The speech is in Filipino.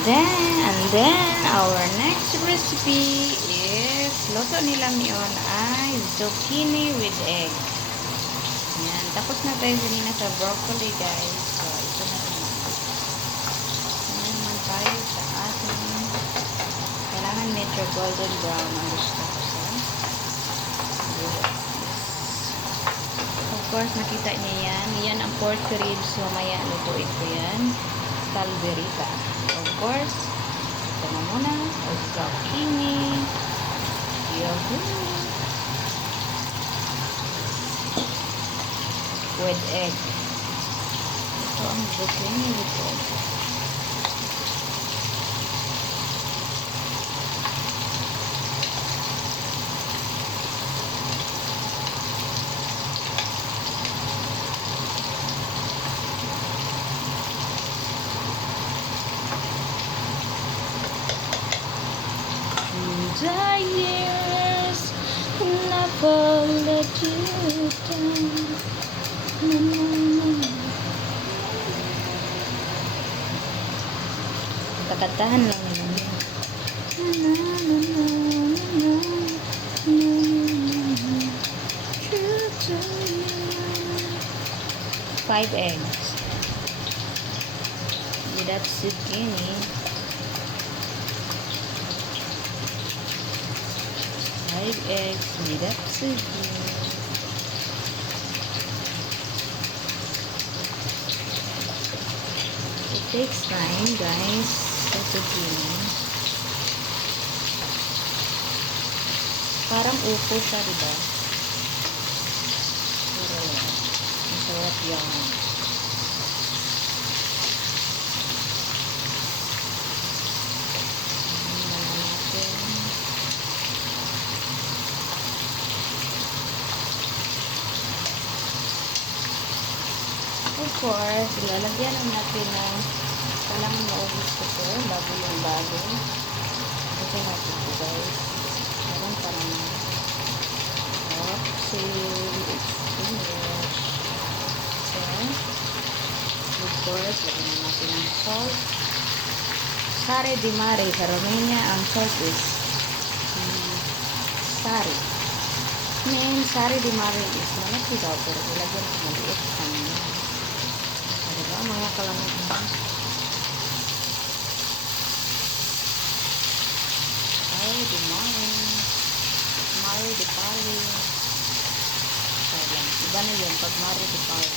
And then, our next recipe is, luto nila miyon ay zucchini with egg. Yan. Tapos na tayo kanina sa broccoli, guys. So, ito na naman. Ito naman tayo sa ating, kailangan medyo golden brown ang gusto ko sa Of course, nakita niya yan. Yan ang pork ribs. Mamaya, lutuin ko yan. Calderita. Of course, ito na muna. Zucchini. Yahoo! With egg. Ito ang zucchini with egg. The years never let you down. Kakantahan lang naman. 5 eggs. Without zucchini. 5 eggs without zucchini. It takes time, guys, sa zucchini. Parang upo siya, diba? Pero, masarap yan. Of course, ilalagyan lang natin ng kailangan maubos ko ito bago yung bago. Ito natin ito, guys. Meron pa naman. It's finished. So, of course, lagyan natin ng salt. Sari di mare. Sa Romania, ang salt is sari. Sari di mare is malaki daw, pero ilagyan ko maliit sa kanya. Diba, mga kalamang ay, di mare di pari. Iba na yun pag mare di pari.